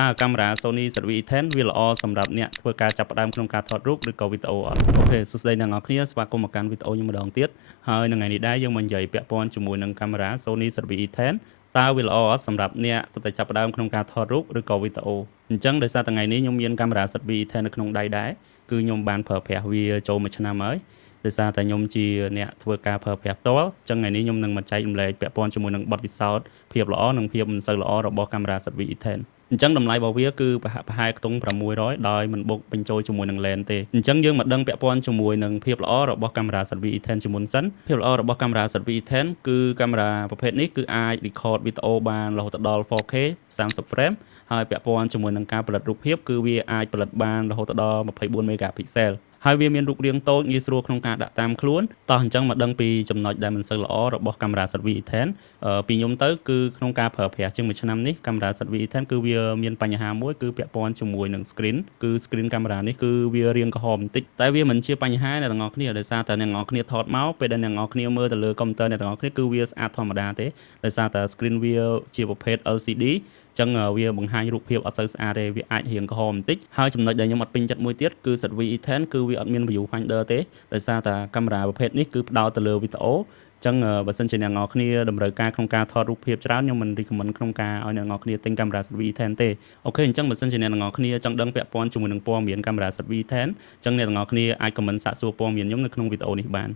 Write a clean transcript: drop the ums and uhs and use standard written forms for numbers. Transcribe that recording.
តើកាមេរ៉ា Sony ZV-E10 វាល្អសម្រាប់អ្នកធ្វើការចាប់ផ្ដើមក្នុងការថតរូបឬក៏វីដេអូអត់អូខេសួស្តីអ្នកនរគ្នាស្វាគមន៍មកកាន់វីដេអូខ្ញុំម្ដងទៀតហើយនៅថ្ងៃនេះដែរយើងមកនិយាយពាក់ព័ន្ធជាមួយនឹងកាមេរ៉ា Sony ZV-E10 តើវាល្អអត់សម្រាប់អ្នកទៅចាប់ផ្ដើមក្នុងការថតរូបឬក៏វីដេអូអញ្ចឹងដោយសារថ្ងៃនេះខ្ញុំមានកាមេរ៉ា ZV-E10 នៅក្នុងដៃដែរគឺខ្ញុំបានប្រើប្រាស់វាចូលមួយឆ្នាំហើយដោយសារតែខ្ញុំជាអ្នកធ្វើការប្រើប្រាស់ផ្ទាល់អញ្ចឹងថ្ងៃនេះខ្ញុំនឹងមកចែករំលែកពាក់ព័ន្ធជាមួយនឹងបទពិសោធន៍ភាពល្អនិងភាពមិនសូវល្អរបស់កាមេរ៉ា ZV-E10 អញ្ចឹងតម្លៃរបស់វាគឺប្រហែលខ្ទង់600ដោយមិនបុកបញ្ចូលជាមួយនឹង lens ទេអញ្ចឹងយើងមកដឹងពាក់ព័ន្ធជាមួយនឹងភាពល្អរបស់កាមេរ៉ា ZV-E10 ជាមុនសិនភាពល្អរបស់កាមេរ៉ា ZV-E10 គឺកាមេរ៉ាប្រភេទនេះគឺអាច record វីដេអូបានរហូតដល់ 4K 30 frame ហើយពាក់ព័ន្ធជាមួយនឹងការផលិតរូបភាពគឺវាអាចផលិតបានរហូតដល់24 megapixel ហើយវាមានរូបរាងតូចងាយស្រួលក្នុងការដាក់តាមខ្លួនតោះអញ្ចឹងមកដឹងពីចំណុចដែលមិនសូវល្អរបស់កាមេរ៉ា ZV-E10 ពីខ្ញុំទៅគឺក្នុងការប្រើប្រាស់ជាងមួយឆ្នាំនេះកាមេរ៉ា ZV-E10 គឺវាមានបញ្ហាមួយគឺពាក់ព័ន្ធជាមួយនឹង screen គឺ screen កាមេរ៉ានេះគឺវារាងក្រហមបន្តិចតែវាមិនជាបញ្ហាអ្នកទាំងអស់គ្នាដោយសារតែអ្នកទាំងអស់គ្នាថតមកពេលដែលអ្នកទាំងអស់គ្នាមើលទៅលើកុំព្យូទ័រអ្នកទាំងអស់គ្នាគឺវាស្អាតធម្មតាទេដោយសារតែ screen វាជាប្រភេទ LCD ចឹងវាបង្ហាញរូបភាពអត់សូវស្អាតទេវាអាចរៀងក្រហមបន្តិចហើយចំណុចដែលខ្ញុំអត់ពេញចិត្តមួយទៀតគឺ ZV-E10 គឺវាអត់មាន view finder ទេដោយសារតែកាមេរ៉ាប្រភេទនេះគឺផ្ដោតទៅលើវីដេអូចឹងបើសិនជាអ្នកនរគ្នាតម្រូវការក្នុងការថតរូបភាពច្រើនខ្ញុំមិន recommend ក្នុងការឲ្យអ្នកនរគ្នាទិញកាមេរ៉ា ZV-E10 ទេអូខេអញ្ចឹងបើសិនជាអ្នកនរគ្នាចង់ដឹងពាក់ព័ន្ធជាមួយនឹងព័ត៌មានកាមេរ៉ា ZV-E10 ចឹងអ្នកនរគ្នាអាច comment សាកសួរព័ត៌មានខ្ញុំនៅក្នុងវីដេអូនេះបាន